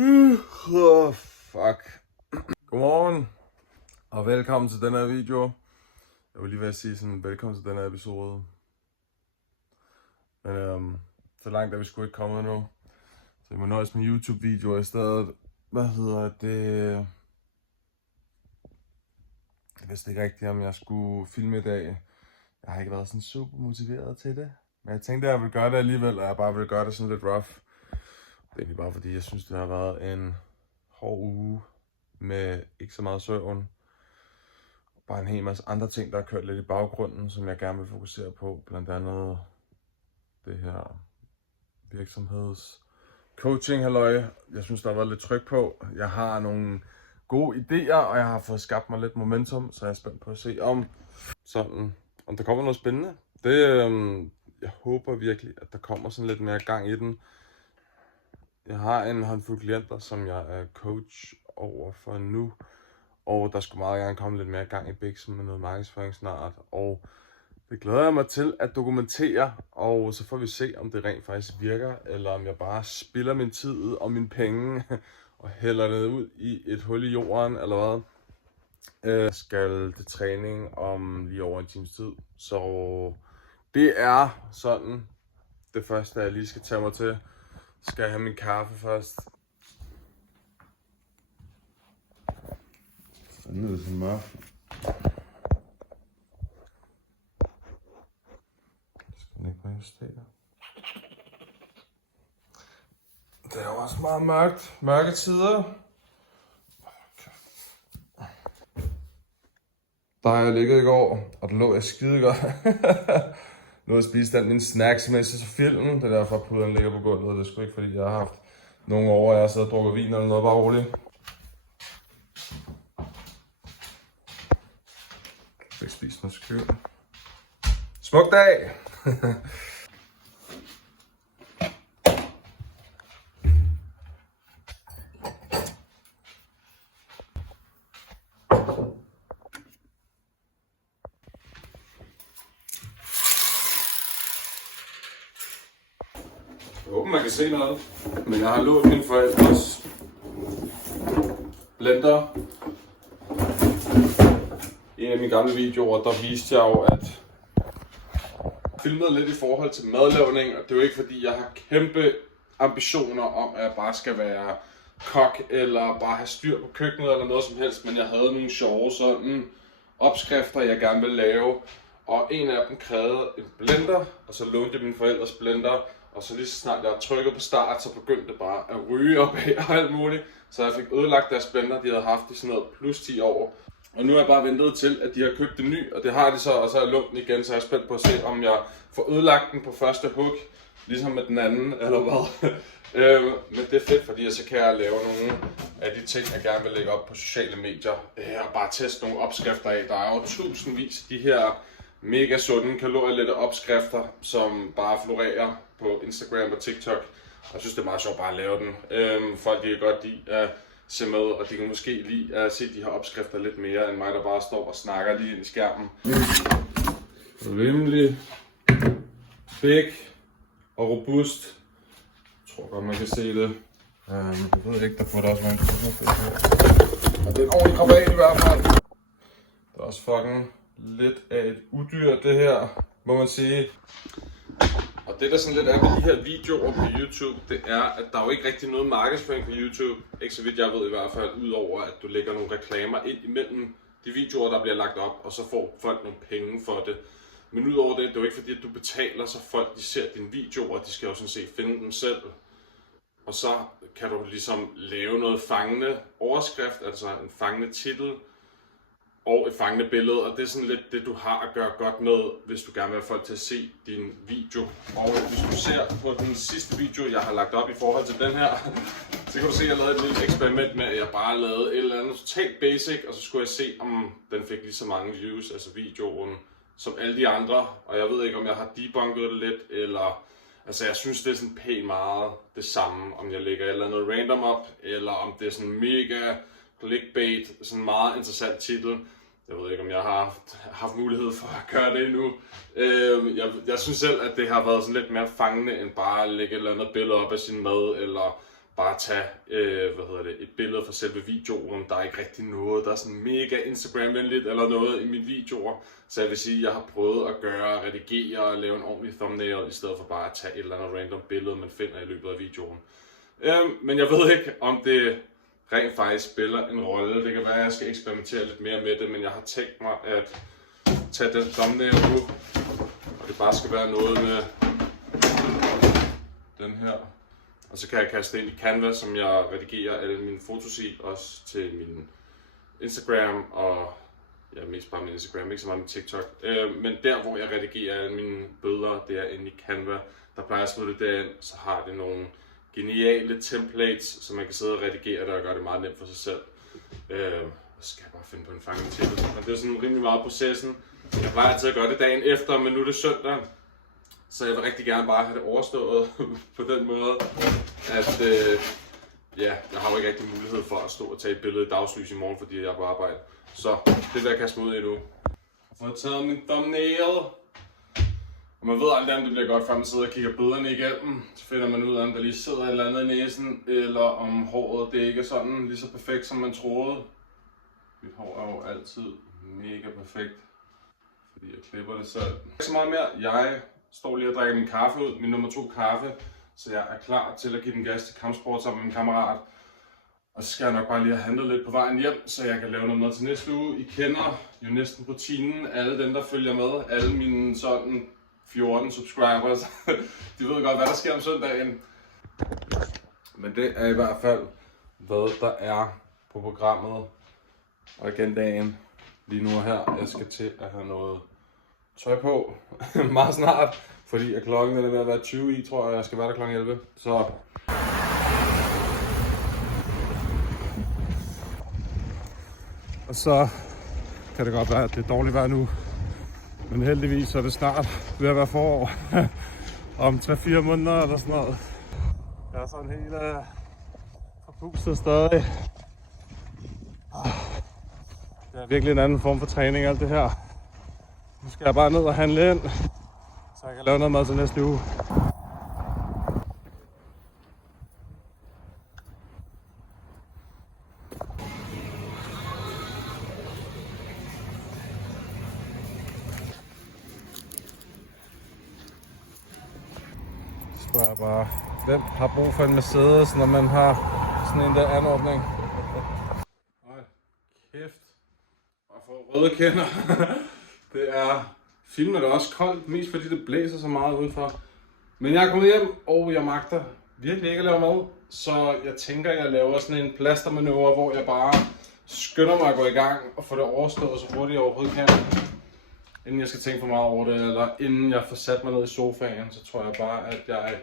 Fuck. Godmorgen, og velkommen til den her video. Jeg vil lige være sige sådan, velkommen til den her episode. Men så langt er vi sgu ikke kommet nu. Så jeg må nøjes med YouTube-videoer i stedet. Jeg vidste ikke rigtigt, om jeg skulle filme i dag. Jeg har ikke været sådan super motiveret til det. Men jeg tænkte, at jeg ville gøre det alligevel, og jeg bare ville gøre det sådan lidt rough. Det er egentlig bare fordi, jeg synes, det har været en hård uge med ikke så meget søvn. Bare en hel masse andre ting, der har kørt lidt i baggrunden, som jeg gerne vil fokusere på. Blandt andet det her virksomheds coaching halløj. Jeg synes, der har været lidt tryk på. Jeg har nogle gode idéer, og jeg har fået skabt mig lidt momentum, så jeg er spændt på at se om der kommer noget spændende. Jeg håber virkelig, at der kommer sådan lidt mere gang i den. Jeg har en håndfuld klienter, som jeg er coach over for nu, og der skulle meget gerne komme lidt mere gang i Bixen med noget markedsføring snart, og det glæder jeg mig til at dokumentere, og så får vi se, om det rent faktisk virker, eller om jeg bare spilder min tid og mine penge og hælder det ud i et hul i jorden, eller hvad. Jeg skal til træning om lige over en times tid, så det er sådan det første, jeg lige skal tage mig til. Skal jeg have min kaffe først? Fanden er det så mørkt. Det skal ikke bare justere. Det er jo også meget mørkt. Mørke tider. Der har jeg ligget i går, og der lå jeg skide godt. Nu har jeg spist al min snacks, mens jeg så filmen. Det er derfor, at puderen ligger på gulvet. Det er sgu ikke, fordi jeg har haft nogle år, jeg har siddet og drukket vin eller noget, bare roligt. Jeg fik spist noget skyld. Smuk dag! Jeg håber, man kan se noget, men jeg har lånt mine forældres blender. I en af mine gamle videoer, der viste jeg jo, at jeg filmede lidt i forhold til madlavning, og det er jo ikke fordi, jeg har kæmpe ambitioner om, at jeg bare skal være kok, eller bare have styr på køkkenet, eller noget som helst, men jeg havde nogle sjove sådan opskrifter, jeg gerne ville lave, og en af dem krævede en blender, og så lånte jeg mine forældres blender. Og så lige så snart jeg trykkede på start, så begyndte det bare at ryge op af og alt muligt. Så jeg fik ødelagt deres blender, de havde haft i sådan noget plus 10 år. Og nu har jeg bare ventet til, at de har købt en ny, og det har de så, og så har jeg lånt den igen, så jeg er spændt på at se, om jeg får ødelagt den på første hug, ligesom med den anden, eller hvad. Men det er fedt, fordi så kan jeg lave nogle af de ting, jeg gerne vil lægge op på sociale medier, og bare teste nogle opskrifter af. Der er jo tusindvis de her mega sunde, kalorielette opskrifter, som bare florerer på Instagram og TikTok. Og jeg synes, det er meget sjovt bare at lave den. Folk kan godt lide at se med, og de kan måske lide at se de her opskrifter lidt mere, end mig, der bare står og snakker lige ind i skærmen. Rimelig big og robust. Jeg tror godt, man kan se det. Jeg ved ikke, der får det også være en og det er en ordentlig krabat i hvert fald. Det er også fucking lidt af et udyr, det her, må man sige. Og det der sådan lidt er ved de her videoer på YouTube, det er, at der er jo ikke rigtig noget markedsføring på YouTube. Ikke så vidt jeg ved i hvert fald, udover at du lægger nogle reklamer ind imellem de videoer, der bliver lagt op, og så får folk nogle penge for det. Men udover det er jo ikke fordi, at du betaler, så folk de ser dine videoer, de skal jo sådan set finde dem selv. Og så kan du ligesom lave noget fangende overskrift, altså en fangende titel, og et fangende billede, og det er sådan lidt det, du har at gøre godt med, hvis du gerne vil have folk til at se din video. Og hvis du ser på den sidste video, jeg har lagt op i forhold til den her, så kan du se, at jeg lavede et lille eksperiment med, at jeg bare lavede et eller andet totalt basic, og så skulle jeg se, om den fik lige så mange views, altså videoen, som alle de andre. Og jeg ved ikke, om jeg har debunket det lidt, eller altså jeg synes, det er sådan pænt meget det samme, om jeg lægger et eller andet random op, eller om det er sådan mega clickbait, sådan en meget interessant titel. Jeg ved ikke, om jeg har haft mulighed for at gøre det endnu. Jeg synes selv, at det har været sådan lidt mere fangende, end bare at lægge et eller andet billede op af sin mad, eller bare tage et billede fra selve videoen. Der er ikke rigtig noget, der er sådan mega Instagram-venligt eller noget i mine videoer. Så jeg vil sige, at jeg har prøvet at redigere og lave en ordentlig thumbnail, i stedet for bare at tage et eller andet random billede, man finder i løbet af videoen. Men jeg ved ikke, om det rent faktisk spiller en rolle. Det kan være, at jeg skal eksperimentere lidt mere med det, men jeg har tænkt mig at tage den thumbnail nu. Og det bare skal være noget med den her. Og så kan jeg kaste det ind i Canva, som jeg redigerer alle mine fotos i, også til min Instagram og ja, mest bare min Instagram, ikke så meget min TikTok. Men der, hvor jeg redigerer alle mine billeder, det er inde i Canva. Der plejer jeg at smide det derind, så har det nogle geniale templates, så man kan sidde og redigere det og gøre det meget nemt for sig selv. Så skal jeg bare finde på en fange til det. Men det er sådan rimelig meget processen. Jeg plejer altid at gøre det dagen efter, men nu er det søndag. Så jeg vil rigtig gerne bare have det overstået på den måde, at jeg har jo ikke rigtig mulighed for at stå og tage et billede i dagslys i morgen, fordi jeg er på arbejde. Så det vil jeg kaste mig ud i nu. Jeg har fået taget min thumbnail. Og man ved aldrig, om det bliver godt, før man sidder og kigger billederne igennem. Så finder man ud af, om der lige sidder et eller andet i næsen, eller om håret det ikke er sådan lige så perfekt, som man troede. Mit hår er jo altid mega perfekt, fordi jeg klipper det selv. Ikke så meget mere. Jeg står lige og drikker min kaffe ud, min nummer 2 kaffe, så jeg er klar til at give den gas til kampsport sammen med min kammerat. Og så skal jeg nok bare lige have handlet lidt på vejen hjem, så jeg kan lave noget mad til næste uge. I kender jo næsten rutinen, alle dem der følger med, alle mine sådan 14 subscribers, de ved godt hvad der sker om søndagen. Men det er i hvert fald hvad der er på programmet og agendagen lige nu og her. Jeg skal til at have noget tøj på meget snart, fordi klokken er ved at være 20 i, tror jeg. Jeg skal være der klokken 11. Så og så kan det godt være, at det er dårligt vejr nu. Men heldigvis er det snart ved at være forår. Om 3-4 måneder eller sådan noget. Jeg er sådan helt forpustet stadig. Det er virkelig en anden form for træning, alt det her. Nu skal jeg bare ned og handle ind, så jeg kan lave noget mad til næste uge. Så spørger jeg bare, hvem har brug for en Mercedes, når man har sådan en der anordning? Ej, kæft. Jeg får røde kender. Det er filmen er også koldt, mest fordi det blæser så meget udenfor. Men jeg er kommet hjem, og jeg magter virkelig ikke at lave mad. Så jeg tænker, at jeg laver sådan en plastermanøvre, hvor jeg bare skynder mig at gå i gang og få det overstået så hurtigt jeg overhovedet kan. Inden jeg skal tænke for meget over det, eller inden jeg får sat mig ned i sofaen, så tror jeg bare, at jeg er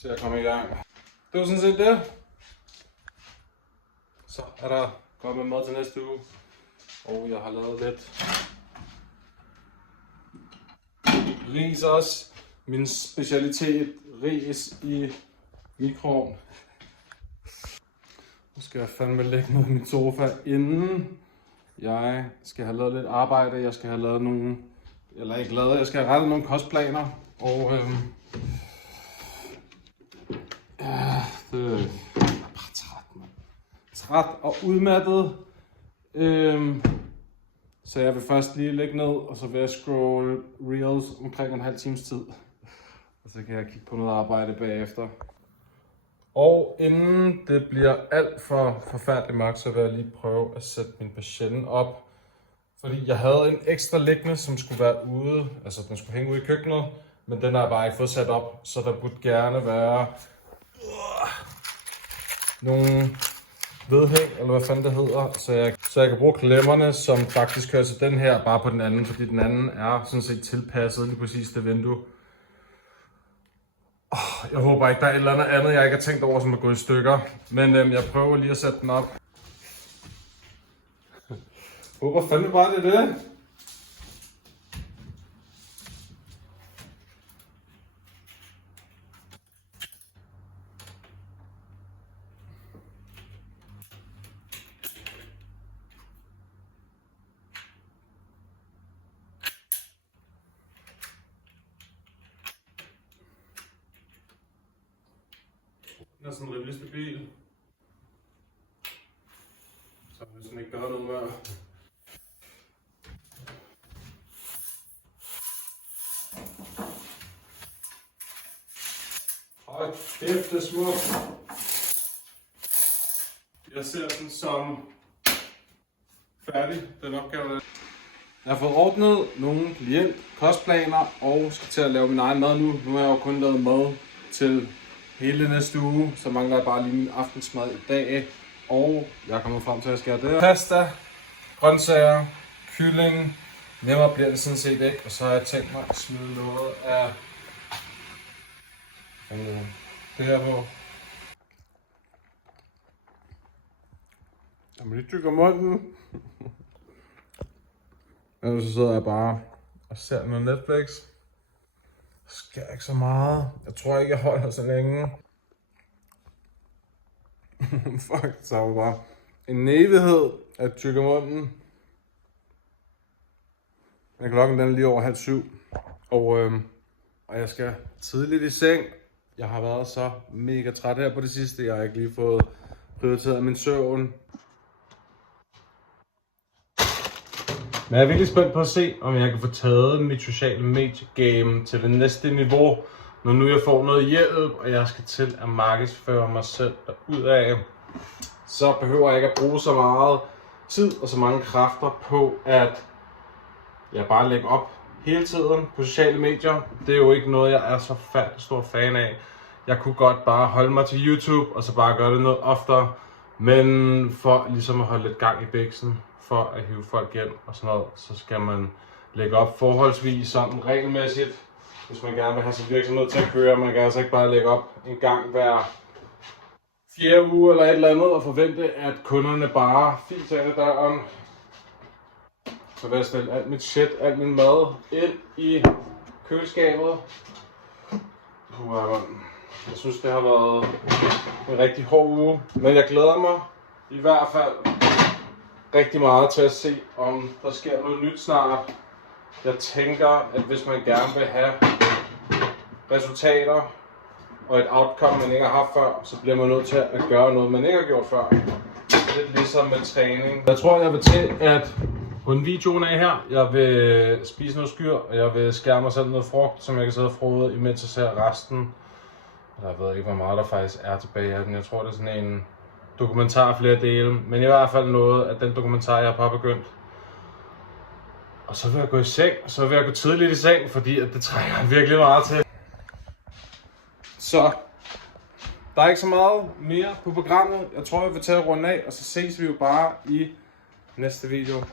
til at komme i gang. Det var sådan set det. Så er der kommet mad til næste uge, og jeg har lavet lidt ris også. Min specialitet, ris i mikroovn. Nu skal jeg fandme lægge noget i min sofa, inden jeg skal have lavet lidt arbejde. Jeg skal have lavet nogle, eller ikke lavet, jeg skal have rettet nogle kostplaner. Og det er bare træt, mand. Træt og udmattet. Så jeg vil først lige lægge ned, og så vil jeg scrolle reels omkring en halv times tid. Og så kan jeg kigge på noget arbejde bagefter. Og inden det bliver alt for forfærdeligt mørkt, så vil jeg lige prøve at sætte min patiente op. Fordi jeg havde en ekstra liggende, som skulle være ude, altså den skulle hænge ude i køkkenet. Men den har jeg bare ikke fået sat op, så der burde gerne være nogle vedhæng, eller hvad fanden det hedder, så jeg kan bruge klemmerne, som faktisk kører til den her, bare på den anden, fordi den anden er sådan set tilpasset lige præcis det vindue. Jeg håber ikke, der er et eller andet, jeg ikke har tænkt over, som er gået i stykker, men jeg prøver lige at sætte den op. Håber fandme bare, det er det. er sådan rimelig stabil. Så hvis den ikke gør noget mere. Hold kæft, det er smukt. Jeg ser den som færdig, den opgave der. Jeg har fået ordnet nogle kostplaner og skal til at lave min egen mad nu. Nu har jeg jo kun lavet mad til hele næste uge, så mangler jeg bare lige min aftensmad i dag. Og jeg er kommet frem til at skære det. Pasta, grøntsager, kylling. Nemmere bliver det sådan set ikke. Og så har jeg tænkt mig at smide noget af det her på. Jamen lige tykker munden. Og så sidder jeg bare og ser noget Netflix. Der sker ikke så meget. Jeg tror ikke, jeg holder så længe. Fuck, så var bare en evighed at tykke munden. Klokken den er lige over 6:30. Og jeg skal tidligt i seng. Jeg har været så mega træt her på det sidste. Jeg har ikke lige fået prioriteret min søvn. Men jeg er virkelig spændt på at se, om jeg kan få taget mit sociale mediegame til det næste niveau. Når nu jeg får noget hjælp, og jeg skal til at markedsføre mig selv derudad, så behøver jeg ikke at bruge så meget tid og så mange kræfter på at bare lægge op hele tiden på sociale medier. Det er jo ikke noget, jeg er så stor fan af. Jeg kunne godt bare holde mig til YouTube, og så bare gøre det noget oftere. Men for ligesom at holde lidt gang i biksen, for at hive folk hjem og sådan noget, så skal man lægge op forholdsvis sådan regelmæssigt, hvis man gerne vil have sin virksomhed til at køre. Man kan altså ikke bare lægge op en gang hver 4. uge eller et eller andet og forvente, at kunderne bare fiser ind ad døren. Så vil jeg stille alt mit shit, alt min mad ind i køleskabet. Jeg synes, det har været en rigtig hård uge, men jeg glæder mig i hvert fald rigtig meget til at se, om der sker noget nyt snart. Jeg tænker, at hvis man gerne vil have resultater og et outcome, man ikke har haft før, så bliver man nødt til at gøre noget, man ikke har gjort før. Lidt ligesom med træning. Jeg tror, jeg vil til at runde videoen af her. Jeg vil spise noget skyr, og jeg vil skære mig selv noget frugt, som jeg kan sidde og frode, imens jeg ser resten. Jeg ved ikke, hvor meget der faktisk er tilbage af den. Jeg tror, det er sådan en dokumentar flere dele, men i hvert fald noget af den dokumentar, jeg har påbegyndt. Og så vil jeg gå i seng, og så vil jeg gå tidligt i seng, fordi at det trænger virkelig meget til. Så der er ikke så meget mere på programmet. Jeg tror, jeg vil tage rundt af, og så ses vi jo bare i næste video.